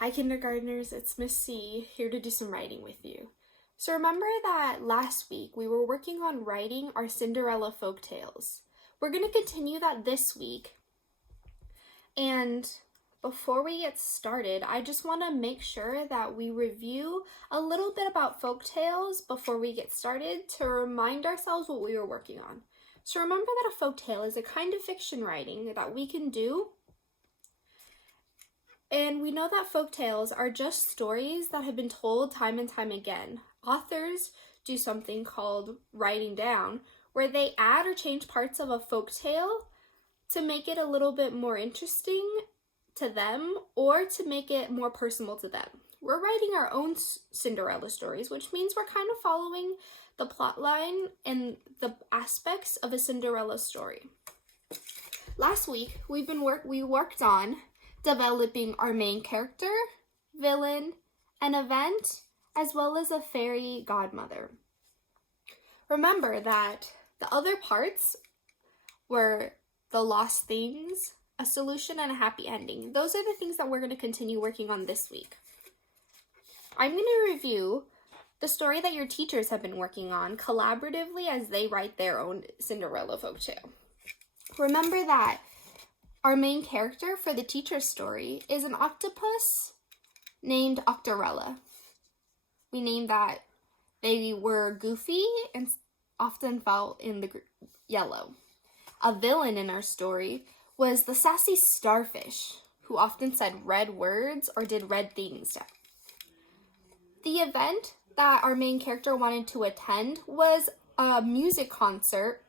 Hi kindergartners, it's Miss C, here to do some writing with you. So remember that last week we were working on writing our Cinderella folk tales. We're going to continue that this week. And before we get started, I just want to make sure that we review a little bit about folk tales before we get started to remind ourselves what we were working on. So remember that a folk tale is a kind of fiction writing that we can do. And we know that folk tales are just stories that have been told time and time again. Authors do something called writing down, where they add or change parts of a folk tale to make it a little bit more interesting to them or to make it more personal to them. We're writing our own Cinderella stories, which means we're kind of following the plot line and the aspects of a Cinderella story. Last week, we worked on developing our main character, villain, an event, as well as a fairy godmother. Remember that the other parts were the lost things, a solution, and a happy ending. Those are the things that we're going to continue working on this week. I'm going to review the story that your teachers have been working on collaboratively as they write their own Cinderella folktale. Remember that our main character for the teacher's story is an octopus named Octorella. We named that they were goofy and often fell in the yellow. A villain in our story was the sassy starfish, who often said red words or did red things. The event that our main character wanted to attend was a music concert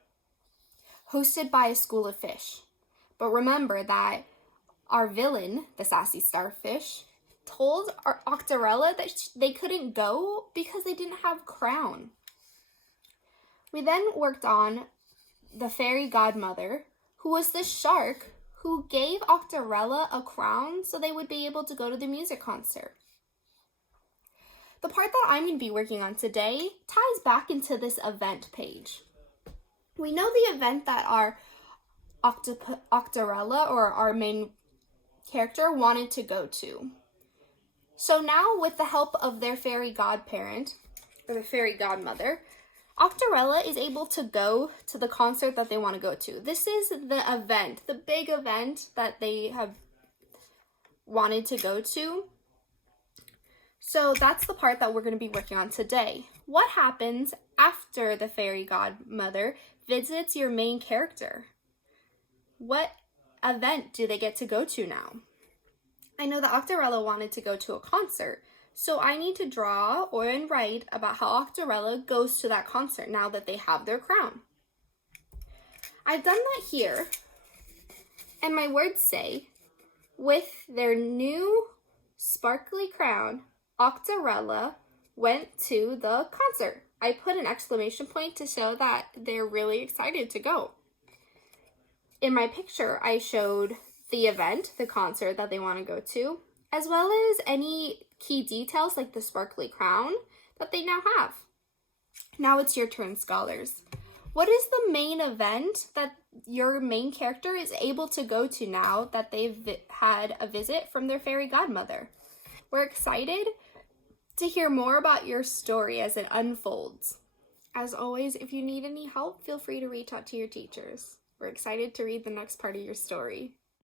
hosted by a school of fish. But remember that our villain, the sassy starfish, told our Octorella that they couldn't go because they didn't have a crown. We then worked on the fairy godmother, who was the shark who gave Octorella a crown so they would be able to go to the music concert. The part that I'm going to be working on today ties back into this event page. We know the event that our Octorella, or our main character, wanted to go to. So now, with the help of their fairy godparent, or the fairy godmother, Octorella is able to go to the concert that they want to go to. This is the event, the big event that they have wanted to go to. So that's the part that we're going to be working on today. What happens after the fairy godmother visits your main character? What event do they get to go to now? I know that Octorella wanted to go to a concert, so I need to draw or write about how Octorella goes to that concert now that they have their crown. I've done that here, and my words say, with their new sparkly crown, Octorella went to the concert. I put an exclamation point to show that they're really excited to go. In my picture, I showed the event, the concert that they want to go to, as well as any key details like the sparkly crown that they now have. Now it's your turn, scholars. What is the main event that your main character is able to go to now that they've had a visit from their fairy godmother? We're excited to hear more about your story as it unfolds. As always, if you need any help, feel free to reach out to your teachers. We're excited to read the next part of your story.